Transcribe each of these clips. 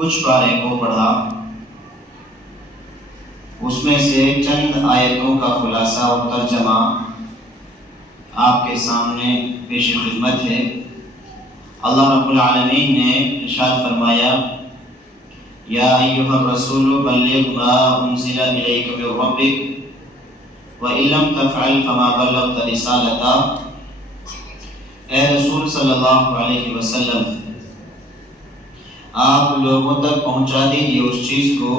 کچھ پارے کو پڑھا، اس میں سے چند آیتوں کا خلاصہ اور ترجمہ آپ کے سامنے پیش خدمت ہے۔ اللہ رب العالمین نے ارشاد فرمایا، یا ایھا الرسول بلغ ما انزل الیک من ربک وان لم تفعل فما بلغت رسالتہ۔ اے رسول صلی اللہ علیہ وسلم، آپ لوگوں تک پہنچا دیجیے اس چیز کو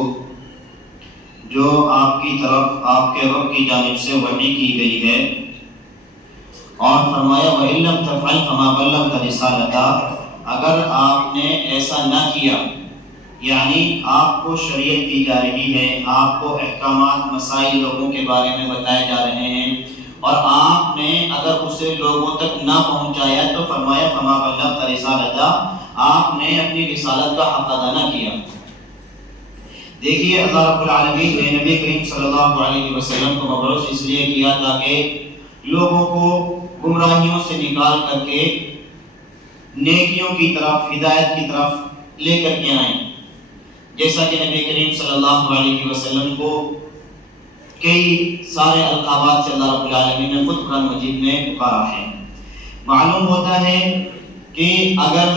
جو آپ کی طرف آپ کے رب کی جانب سے وحی کی گئی ہے، اور فرمایا وَإِن لَمْ تَفْعَلْ فَمَا بَلَّغْتَ رِسَالَتَهُ، اگر آپ نے ایسا نہ کیا، یعنی آپ کو شریعت دی جا رہی ہے، آپ کو احکامات مسائل لوگوں کے بارے میں بتائے جا رہے ہیں، اور آپ نے اگر اسے لوگوں تک نہ پہنچایا تو فرمایا فَمَا بَلَّغْتَ رِسَالَتَهُ، آپ نے اپنی رسالت کا حق ادا نہ کیا۔ دیکھیے اللہ رب العالمین نے نبی کریم صلی اللہ علیہ وسلم کو مبعوث اس لیے کیا تاکہ لوگوں کو گمراہیوں سے نکال کر کے نیکیوں کی طرف، ہدایت کی طرف لے کر کے آئیں۔ جیسا کہ نبی کریم صلی اللہ علیہ وسلم کو کئی سارے القابات سے اللہ رب العالمین نے خود قرآن مجید میں پکارا ہے۔ معلوم ہوتا ہے کہ اگر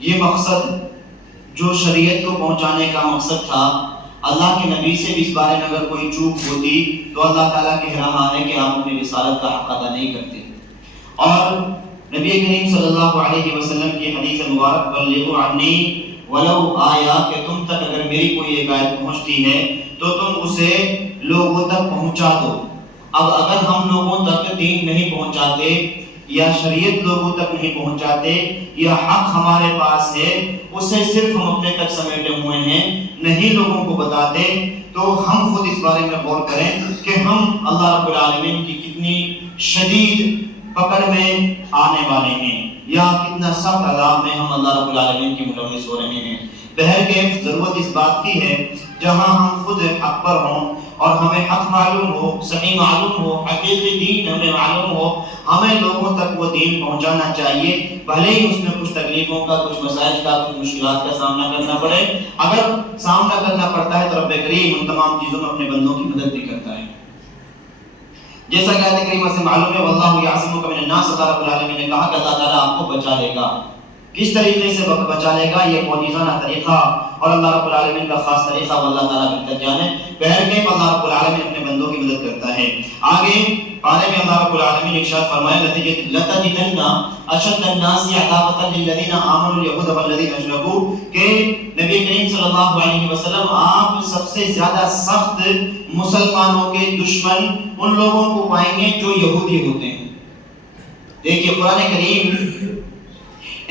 یہ مقصد جو شریعت کو پہنچانے کا مقصد تھا، اللہ کے نبی سے بھی اس بارے میں اگر کوئی چوک ہوتی تو اللہ تعالیٰ کہہ رہا ہے کہ آپ اپنی رسالت کا حق ادا نہیں کرتے۔ اور نبی کریم صلی اللہ علیہ وسلم کی حدیث مبارک بلغوا عنی ولو آیا، کہ تم تک اگر میری کوئی ایک آیت پہنچتی ہے تو تم اسے لوگوں تک پہنچا دو۔ اب اگر ہم لوگوں تک دین نہیں پہنچاتے یا شریعت لوگوں تک نہیں پہنچاتے یا حق ہمارے پاس ہے اسے صرف ہم اپنے تک سمیٹے ہوئے ہیں، نہیں لوگوں کو بتاتے، تو ہم خود اس بارے میں غور کریں کہ ہم اللہ رب العالمین کی کتنی شدید پکڑ میں آنے والے ہیں، یا کتنا سخت عذاب میں ہم اللہ رب العالمین کی ملوث ہو رہے ہیں۔ بہرکیف ضرورت اس بات کی ہے جہاں ہم خود حق پر ہوں اور ہمیں حق معلوم ہو، صحیح معلوم ہو، حقیقی دین ہمیں معلوم ہو، ہمیں لوگوں تک وہ دین پہنچانا چاہیے، بھلے ہی اس میں کچھ تکلیفوں کا، کچھ مسائل کا، کچھ مشکلات کا سامنا کرنا پڑے۔ اگر سامنا کرنا پڑتا ہے تو رب کریم ان تمام چیزوں میں اپنے بندوں کی مدد بھی کرتا ہے۔ جیسا کہ آیت کریمہ سے معلوم ہے واللہ یعصمک من الناس، اللہ رب العالمین نے کہا کہ اللہ تعالیٰ آپ کو بچا لے گا۔ کس طریقے سے بچا لے گا؟ یہ معجزانہ طریقہ اور اللہ رب العالمین کا خاص طریقہ وہ اللہ تعالیٰ بہتر جانے۔ بہرکیف اللہ رب العالمین اپنے بندوں کی مدد کرتا ہے۔ آگے پارے میں اللہ رب العالمین ارشاد فرمایا لَتَجِدَنَّ أَشَدَّ النَّاسِ عَدَاوَةً لِلَّذِينَ آمَنُوا الْيَهُودَ وَالَّذِينَ أَشْرَكُوا، کہ نبی کریم صلی اللہ علیہ وسلم آپ سب سے زیادہ سخت مسلمانوں کے دشمن ان لوگوں کو پائیں گے جو یہودی ہوتے ہیں۔ دیکھیے قرآن کریم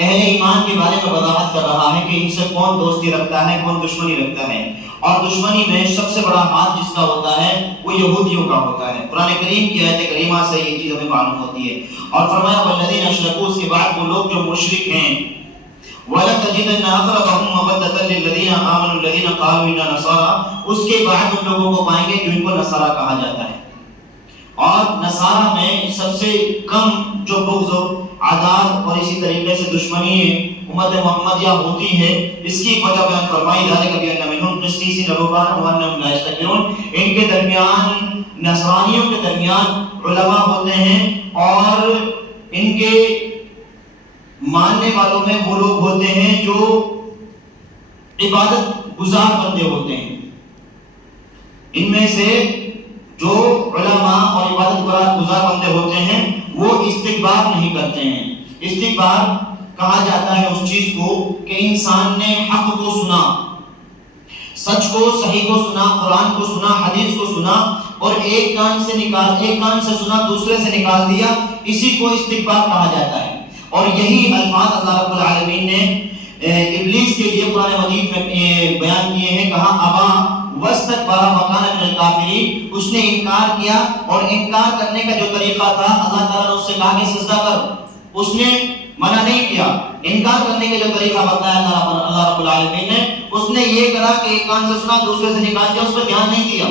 اہل ایمان کے بارے میں وضاحت کر رہا ہے کہ ان سے کون دوستی رکھتا ہے، کون دشمنی رکھتا ہے، اور دشمنی میں سب سے بڑا ہاتھ جس کا ہوتا ہے وہ یہودیوں کا ہوتا ہے۔ قرآن کریم کی آیت کریمہ سے یہ چیز ہمیں معلوم ہوتی ہے۔ اور فرمایا والذین اشرکوا، اس کے بعد وہ لوگ جو مشرک ہیں، وَلَتَجِدَنَّ أَقْرَبَهُم مَّوَدَّةً لِّلَّذِينَ آمَنُوا الَّذِينَ قَالُوا إِنَّا نَصَارَىٰ، اس کے بعد ان لوگوں کو پائیں گے جو ان کو نصارہ کہا جاتا ہے۔ اور نصارہ میں سب سے کم جو بغض و عداوت اور اسی طریقے سے دشمنی امت محمدیہ ہوتی ہے، اس کی وجہ بیان فرمائی ذالک بأن منهم قسیسین رہبانا وانہم لا یستکبرون، ان کے درمیان، نصرانیوں کے درمیان علماء ہوتے ہیں اور ان کے ماننے والوں میں وہ لوگ ہوتے ہیں جو عبادت گزار بندے ہوتے ہیں۔ ان میں سے جو علماء اور عبادت گزار بندے ہوتے ہیں وہ استکبار نہیں کرتے ہیں۔ استکبار کہا جاتا ہے اس چیز کو کہ انسان نے حق کو سنا، سچ کو، صحیح کو سنا، قرآن کو سنا، حدیث کو سنا، اور ایک کان سے سنا دوسرے سے نکال دیا، اسی کو استکبار کہا جاتا ہے۔ اور یہی الفاظ اللہ رب العالمین نے ابلیس کے لیے قرآن مجید میں بیان کیے ہیں۔ کہا ابا واستکبر وکان من الکافرین، اس نے انکار کیا، اور انکار کرنے کا جو طریقہ تھا اللہ تعالیٰ نے اس سے کہا کہ سجدہ کر، اس نے منع نہیں کیا۔ انکار کرنے کا جو طریقہ بتایا اللہ رب العالمین نے، اس نے یہ کرا کہ ایک کان سے سنا دوسرے سے نکال دیا، اس پر دھیان نہیں دیا،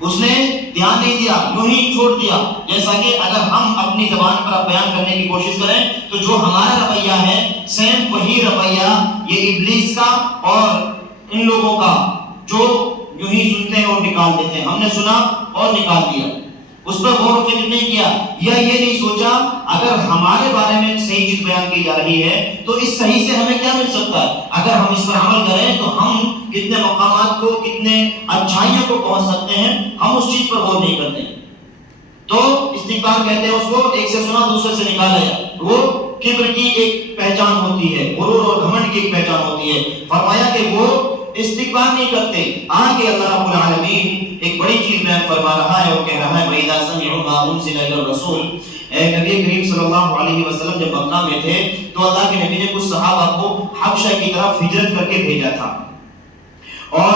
اس نے دھیان نہیں دیا، یوں ہی چھوڑ دیا۔ جیسا کہ اگر ہم اپنی زبان پر بیان کرنے کی کوشش کریں تو جو ہمارا رویہ ہے سیم وہی رویہ یہ ابلیس کا اور ان لوگوں کا جو یوں ہی سنتے ہیں اور نکال دیتے ہیں. ہم نے سنا اور نکال دیا, اس پر غور و فکر نہیں کیا, یا یہ نہیں سوچا اگر ہمارے بارے میں صحیح چیز بیان کی جا رہی ہے تو اس صحیح سے ہمیں کیا مل سکتا ہے, اگر ہم اس پر عمل کریں تو ہم کتنے مقامات کو, کتنے اچھائیوں کو پہنچ سکتے ہیں, ہم اس چیز پر غور نہیں کرتے. تو استکبار کہتے ہیں اس کو, ایک سے سنا دوسرے سے نکالا جائے. وہ کبر کی ایک پہچان ہوتی ہے, غرور اور گھمنڈ کی ایک پہچان ہوتی ہے. فرمایا کہ وہ استکبار نہیں کرتے. آگے اللہ رب العالمین ایک بڑی چیز بیان فرما رہا ہے اور کہہ رہا ہے وَإِذَا سَمِعُوا مَا أُنزِلَ إِلَى الرَّسُولِ. اے نبی کریم صلی اللہ علیہ وسلم جب مکہ میں تھے تو اللہ کے نبی نے کچھ صحابہ کو حبشہ کی طرف ہجرت کر کے بھیجا تھا, اور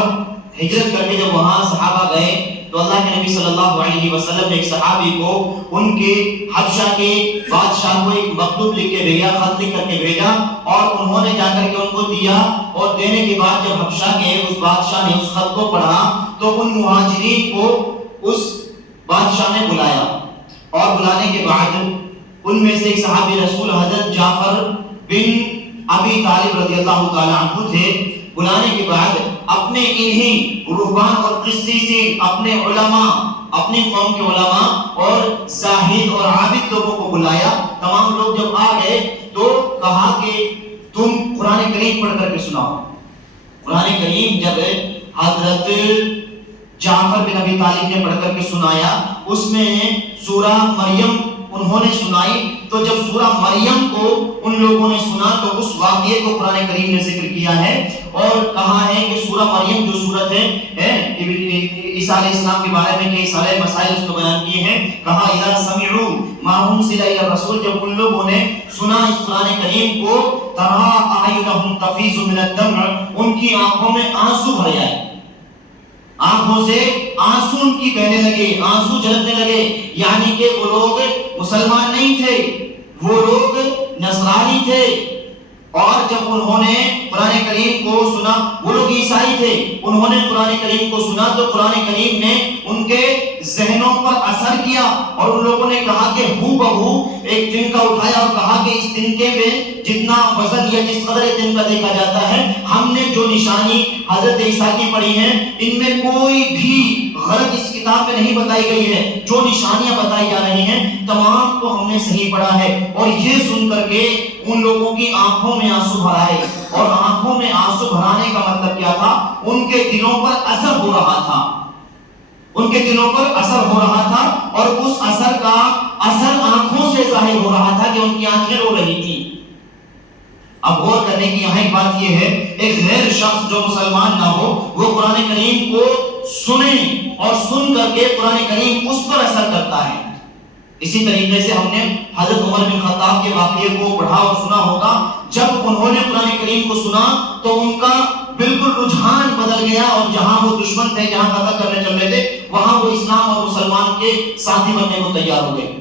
ہجرت کر کے جب وہاں صحابہ گئے تو اللہ کے نبی صلی اللہ علیہ وسلم نے ایک صحابی کو ان کے حبشہ کے بادشاہ کو ایک مکتوب لکھ کے بھیجا, خط لکھ کر کے بھیجا, اور انہوں نے جا کر کے ان کو دیا. اور دینے کے بعد جب حبشہ کے اس بادشاہ نے اس خط کو پڑھا تو ان مہاجرین کو اس بادشاہ نے بلایا, اور بلانے کے بعد ان میں سے ایک صحابی رسول حضرت جعفر بن ابی طالب رضی اللہ تعالی عنہ تھے. بلانے کے بعد اپنے انہی رہبان اور قسیسین, اپنے علماء, اپنی قوم کے علماء اور زاہد اور عابد لوگوں کو بلایا. تمام لوگ جب آ گئے تو کہا کہ تم قرآن کریم پڑھ کر کے سناؤ. قرآن کریم جب حضرت جعفر بن ابی طالب نے پڑھ کر کے سنایا, اس میں سورہ مریم انہوں نے سنائی. تو جب سورہ مریم کو ان لوگوں نے سنا تو اس واقعے کو قرآن کریم نے ذکر کیا ہے اور کہا ہے کہ سورہ مریم جو سورت ہے عیسیٰ علیہ السلام کے بارے میں کئی سارے مسائل اس کو بیان کیے ہیں. کہا اذا سمعوا ما انزل الى الرسول, جب ان لوگوں نے سنا اس قرآن کریم کو, ترى اعینهم تفیض من الدمع, ان کی آنکھوں میں آنسو بھر آئے, آنکھوں سے آنسو ان کی بہنے لگے, آنسو جھلکنے لگے. یعنی کہ وہ لوگ مسلمان نہیں تھے, وہ لوگ نصرانی تھے, اور جب انہوں نے قرآن کریم کو سنا, وہ لوگ عیسائی تھے, انہوں نے قرآن کریم کو سنا تو قرآن کریم نے ان کے ذہنوں پر اثر کیا, اور ان لوگوں نے کہا کہ ہو بہو ایک دن کا اٹھایا اور کہا کہ اس دن کے میں جتنا وزن یا جس قدر دن کا دیکھا جاتا ہے, ہم نے جو نشانی حضرت عیسیٰ کی پڑھی ہیں ان میں کوئی بھی غلط اس کتاب میں نہیں بتائی گئی ہے. جو نشانیاں بتائی جا رہی ہیں تمام کو ہم نے صحیح پڑھا ہے. اور یہ سن کر کے ان لوگوں کی آنکھوں میں آنسو بھر آئے, اور آنکھوں میں آنسو بھرانے کا مطلب کیا تھا, ان کے دلوں پر اثر ہو رہا تھا, ان کے دلوں پر اثر ہو رہا تھا, اور اس اثر کا اثر آنکھوں سے ظاہر ہو رہا تھا کہ ان کی آنکھیں رو رہی تھی. اب غور کرنے کی یہاں ایک بات یہ ہے, ایک غیر شخص جو مسلمان نہ ہو وہ قرآن کریم کو سنے اور سن کر کے قرآن کریم اس پر اثر کرتا ہے. اسی طریقے سے ہم نے حضرت عمر بن خطاب کے واقعے کو پڑھا اور سنا ہوگا. جب انہوں نے قرآن کریم کو سنا تو ان کا بالکل رجحان بدل گیا, اور جہاں وہ دشمن تھے, جہاں قتل کرنے چل رہے تھے, وہاں وہ اسلام اور مسلمان کے ساتھی بننے کو تیار ہو گئے.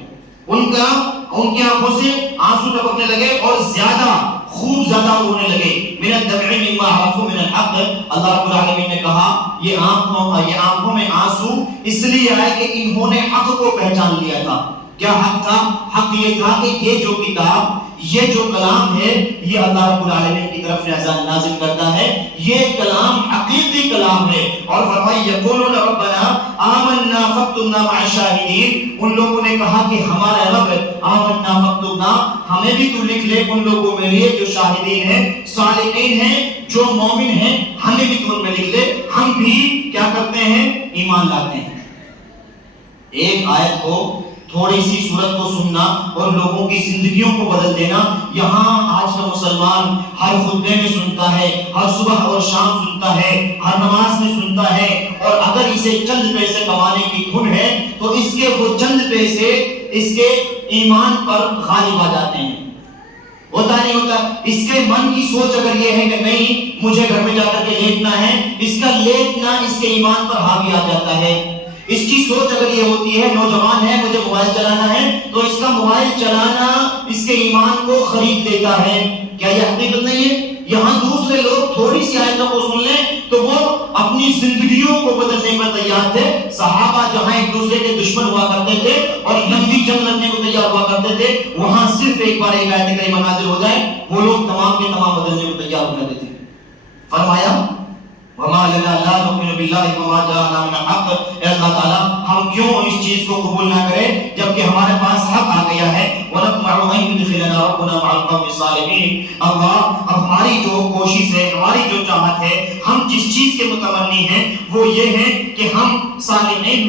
ان کی آنکھوں سے آنسو ٹپکنے لگے اور خوب زیادہ رونے لگے. من الدمع مما عرفوا من الحق, اللہ رب العالمین نے کہا یہ آنکھوں میں آنسو اس لیے آئے کہ انہوں نے حق کو پہچان لیا تھا. کیا حق تھا؟ حق یہ تھا کہ یہ جو کتاب, یہ جو کلام ہے, یہ اللہ رب العالمین کی طرف نازل کرتا ہے, یہ کلام حقیقی کلام ہے. اور فرمائی یقولون ربنا آمنا فاکتبنا مع الشاہدین, ان لوگوں نے کہا کہ ہمارا رب آمنا فاکتبنا, ہمیں بھی تو لکھ لے ان لوگوں میں لیے جو شاہدین ہیں, صالحین ہیں, جو مومن ہیں, ہمیں بھی تو ان میں لکھ لے, ہم بھی کیا کرتے ہیں, ایمان لاتے ہیں. ایک آیت کو, تھوڑی سی صورت کو سننا اور لوگوں کی زندگیوں کو بدل دینا. یہاں آج کا مسلمان ہر خطبے میں سنتا ہے, ہر صبح اور شام سنتا ہے, ہر نماز میں سنتا ہے, اور اگر اسے چند پیسے کمانے کی دھن ہے تو اس کے وہ چند پیسے اس کے ایمان پر غالب آ جاتے ہیں. ہوتا نہیں ہوتا, اس کے من کی سوچ اگر یہ ہے کہ نہیں مجھے گھر میں جا کر کے لیٹنا ہے, اس کا لیٹنا اس کے ایمان پر حاوی آ جاتا ہے. اس کی سوچ اگر یہ ہوتی ہے نوجوان ہے مجھے موبائل چلانا ہے, تو اس کا موبائل چلانا اس کے ایمان کو خرید دیتا ہے. کیا یہ حقیقت نہیں ہے؟ یہاں دوسرے لوگ تھوڑی سی آیتوں کو سن لیں تو وہ اپنی اپنی زندگیوں کو بدلنے پر تیار تھے. صحابہ جہاں ایک دوسرے کے دشمن ہوا کرتے تھے اور لمبی جنگ لڑنے کو تیار ہوا کرتے تھے، وہاں صرف ایک بار ایک آیت کریمہ نازل ہو جائے وہ لوگ تمام کے تمام بدلنے کو تیار ہو جاتے تھے. فرمایا وما لنا لا نؤمن بالله وما جاءنا من الحق. اے اللہ تعالیٰ ہم کیوں اس چیز کو قبول نہ کریں جبکہ ہمارے پاس حق آ گیا ہے. ونطمع ان يدخلنا ربنا مع القوم الصالحين. اللہ اب ہماری جو کوشش ہے، ہماری جو چاہت ہے، ہم جس چیز کے متمنی ہیں وہ یہ ہے کہ ہم صالحین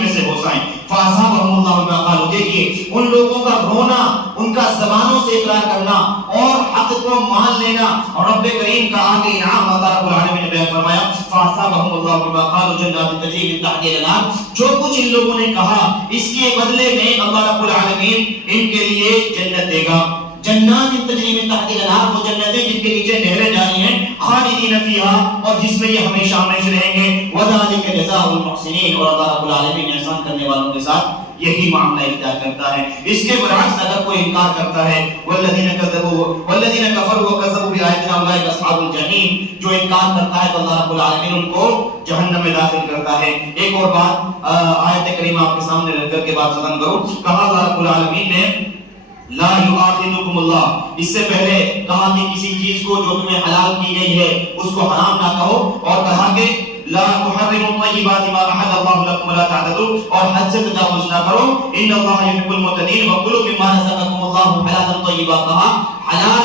میں سے ہو جائیں. فَأَصَابَهُمُ اللَّهُ بِمَا قَالُوا. دیکھیے ان لوگوں کا رونا، ان کا زبانوں سے اقرار کرنا اور حق کو مان لینا، اور رب کریم کا آگے انعام اللہ رب العالمین نے بیان فرمایا فَأَصَابَهُمُ اللَّهُ بِمَا قَالُوا جَنَّاتٍ تَجْرِي مِن تَحْتِهَا الْأَنْهَارُ. جو کچھ ان لوگوں نے کہا اس کے بدلے میں اللہ رب العالمین ان کے لیے جنت دے گا. جنات تجری من تحتها الانہار، وہ جنتیں جن کے نیچے نہریں جاری ہیں، خالدین فیہا، اور جس میں یہ ہمیشہ ہمیشہ رہیں گے. وذالک جزاء المحسنین، اور اللہ رب العالمین احسان کرنے والوں کے ساتھ یہی معاملہ اختیار کرتا ہے. اس کے برعکس اگر کوئی انکار کرتا ہے والذین کفروا وکذبوا بآیاتنا اولئک اصحاب الجحیم، جو انکار کرتا ہے تو اللہ رب العالمین ان کو جہنم میں داخل کرتا ہے. ایک اور بات آیت کریمہ آپ کے سامنے رکھ کر کے بات ختم کروں. کہا اللہ رب العالمین نے لا یؤاخذکم اللہ، اس سے پہلے کہا کہ کسی چیز کو جو تمہیں حلال کی گئی ہے اس کو حرام نہ کہو، اور کہا کہ لا تحرموا الطیبات ما احل اللہ لکم ولا تعتدوا، اور حد سے تجاوز نہ کرو. ان اللہ یحب المعتدین وکلوا مما رزقکم اللہ حلالا طیبا. کہا حلال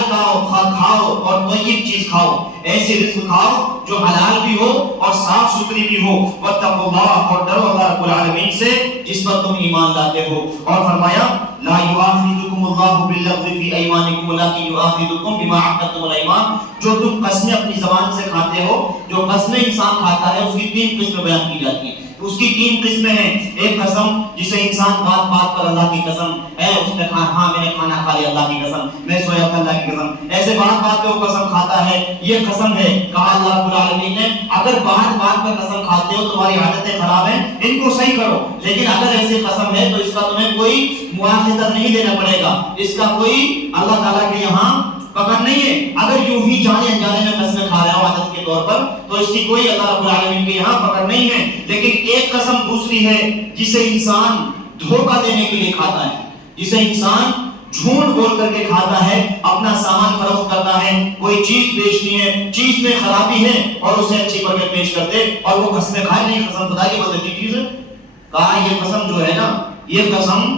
کھاؤ اور طیب چیز کھاؤ، ایسی رزق کھاؤ جو حلال بھی ہو اور صاف ستھری بھی ہو. واتقوا اللہ، اور ڈرو اللہ رب العالمین سے جس پر تم ایمان لاتے ہو. اور فرمایا لا یؤاخذکم اللہ باللغو فی ایمانکم ولکن یؤاخذکم بما عقدتم الایمان. جو تم قسمیں اپنی زبان سے کھاتے ہو، جو قسمیں انسان کھاتا ہے اس کی 3 قسمیں بیان کی جاتی ہیں. اس کی 3 قسمیں ہیں. ایک قسم جسے انسان بات بات پر اللہ کی قسم ہے، اس نے کہا ہاں میں نے کھانا کھا لیا اللہ کی قسم، میں سویا تھا اللہ کی قسم، ایسے بات بات پہ وہ قسم کھاتا ہے، یہ قسم ہے. کہا اللہ رب العالمین نے اگر بات بات پر قسم کھاتے ہو تمہاری عادتیں خراب ہیں، ان کو صحیح کرو، لیکن اگر ایسی قسم ہے تو اس کا تمہیں کوئی مواخذہ نہیں دینا پڑے گا، اس کا کوئی اللہ تعالیٰ کے یہاں پکڑ نہیں ہے. اگر یوں ہی جانے انجانے میں قسمیں کھا رہا ہو عادت کے طور پر تو اس کی کوئی اللہ رب العالمین کے یہاں پکڑ نہیں ہے. لیکن ایک قسم دوسری ہے جسے انسان دھوکہ دینے کے لیے کھاتا ہے، جسے انسان جھوٹ بول کر کے کھاتا ہے، اپنا سامان فروخت کرتا ہے، کوئی چیز بیچنی ہے، چیز میں خرابی ہے اور اسے اچھی کر کے پیش کرتے اور وہ قسمیں کھائے نہیں. قسم خدا کی بہت اچھی چیز ہے. کہا یہ قسم جو ہے نا، یہ قسم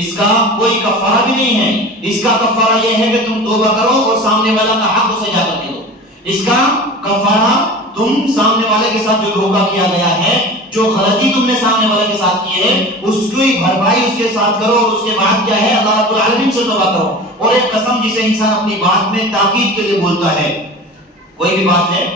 اس کا کوئی کفارہ بھی نہیں ہے. اس کا کفارہ یہ ہے کہ تم توبہ کرو اور سامنے والا کا حق اسے جا کر دے دو. اس کا کفارہ تم سامنے والے کے ساتھ جو دھوکہ کیا گیا ہے، جو غلطی تم نے سامنے والے کے ساتھ کی ہے، اس کی بھرپائی اس کے ساتھ کرو، اور اس کے بعد کیا ہے اللہ رب العالمین سے توبہ کرو. اور ایک قسم جسے انسان اپنی بات میں تاکید کے لیے بولتا ہے، کوئی بھی بات ہے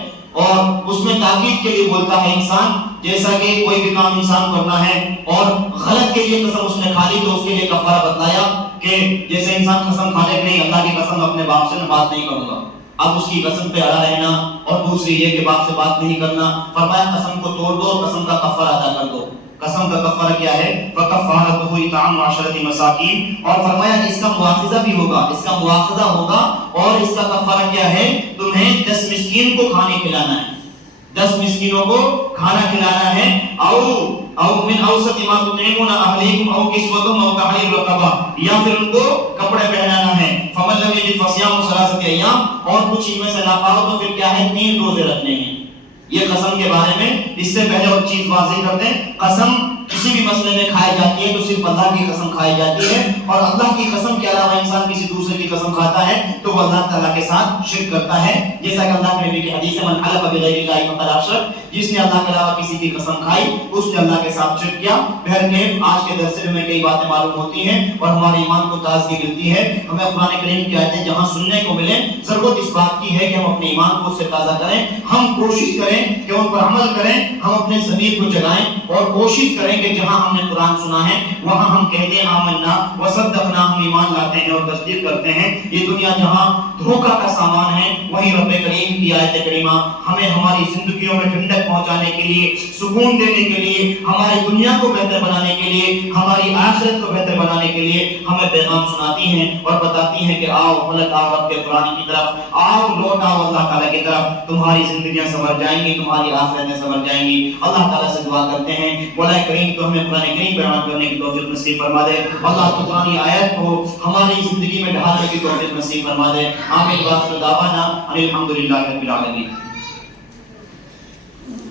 اور اس میں تاکید کے لیے بولتا ہے انسان، جیسا کہ کوئی بھی کام انسان کرنا ہے اور غلط کے لیے قسم اس نے کھا لی تو اس کے لیے کفارہ بتلایا کہ جیسے انسان قسم کھانے کے نہیں اللہ کی قسم اپنے باپ سے میں بات نہیں کروں گا، اب اس کی قسم پہ اڑا رہنا، اور دوسری یہ کہ باپ سے بات نہیں کرنا. فرمایا قسم کو توڑ دو، قسم کا کفارہ ادا کر دو. قسم کا کفارہ کیا ہے؟ فکفارتہ اطعام 10 مساکین. اور فرمایا اس کا مواخذہ بھی ہوگا، اس کا مواخذہ ہوگا، اور اس کا کفارہ کیا ہے؟ تمہیں 10 مسکین کو کھانے کھلانا ہے، 10 مسکینوں کو کھانا کھلانا ہے. او من اوسط ما تطعمون اهلیکم او کسوتهم او تحریر رقبہ، یا پھر ان کو کپڑے پہنانا ہے. فمن لم یجد فصیام 3 ایام، اور کچھ ان میں سے نہ پاؤ تو پھر کیا ہے 3 روزے رکھنے ہیں. یہ قسم کے بارے میں اس سے پہلے اور چیز واضح کرتے ہیں. قسم کسی بھی مسئلے میں کھائی جاتی ہے تو صرف اللہ کی قسم کھائی جاتی ہے، اور اللہ کی قسم کے علاوہ انسان کسی دوسرے کی قسم کھاتا ہے تو وہ اللہ تعالیٰ کے ساتھ شرک کرتا ہے. جیسا کہ اللہ کے نبی کی حدیث ہے من حلف بغیر اللہ فقد اشرک، جس نے اللہ کے علاوہ کسی کی قسم کھائی اس نے اللہ کے ساتھ شرک کیا. بہرکیف آج کے درس میں کئی باتیں معلوم ہوتی ہیں اور ہمارے ایمان کو تازگی ملتی ہے. ہمیں قرآن کریم کی آیتیں جہاں سننے کو ملیں، ضرورت اس بات کی ہے کہ ہم اپنے ایمان کو اس سے تازہ کریں، ہم کوشش کریں کہ ان پر عمل کریں، ہم اپنے ضمیر کو جگائیں اور کوشش کریں ہیں کہ جہاں ہم نے قرآن سنا ہے وہاں ہم کہتے ہیں آمنا وصدقنا، ہم ایمان لاتے ہیں اور تصدیق کرتے ہیں۔ یہ دنیا جہاں دھوکہ کا سامان ہے، وہیں رب کریم کی آیت کریمہ ہمیں ہماری زندگیوں میں ٹھنڈک پہنچانے کے لیے، سکون دینے کے لیے، ہماری دنیا کو بہتر بنانے کے لیے، ہماری آخرت کو بہتر بنانے کے لیے ہمیں پیغام سناتی ہیں اور بتاتی ہیں کہ آؤ پلٹ آؤ رب کے قرآن کی طرف، آؤ لوٹ آؤ اللہ تعالیٰ کی طرف، تمہاری زندگیاں سنور جائیں گی، تمہاری آخرتیں سنور جائیں گی۔ اللہ تعالیٰ سے دعا کرتے ہیں مولا کریم تو ہمیں قرآن کریم پر عمل کرنے کی توفیق نصیب فرما دے، اللہ تو قرآن آیت کو ہماری زندگی میں ڈھالنے کی توفیق نصیب فرما دے۔ آمین۔ وآخر دعوانا ان الحمد للہ رب العالمین۔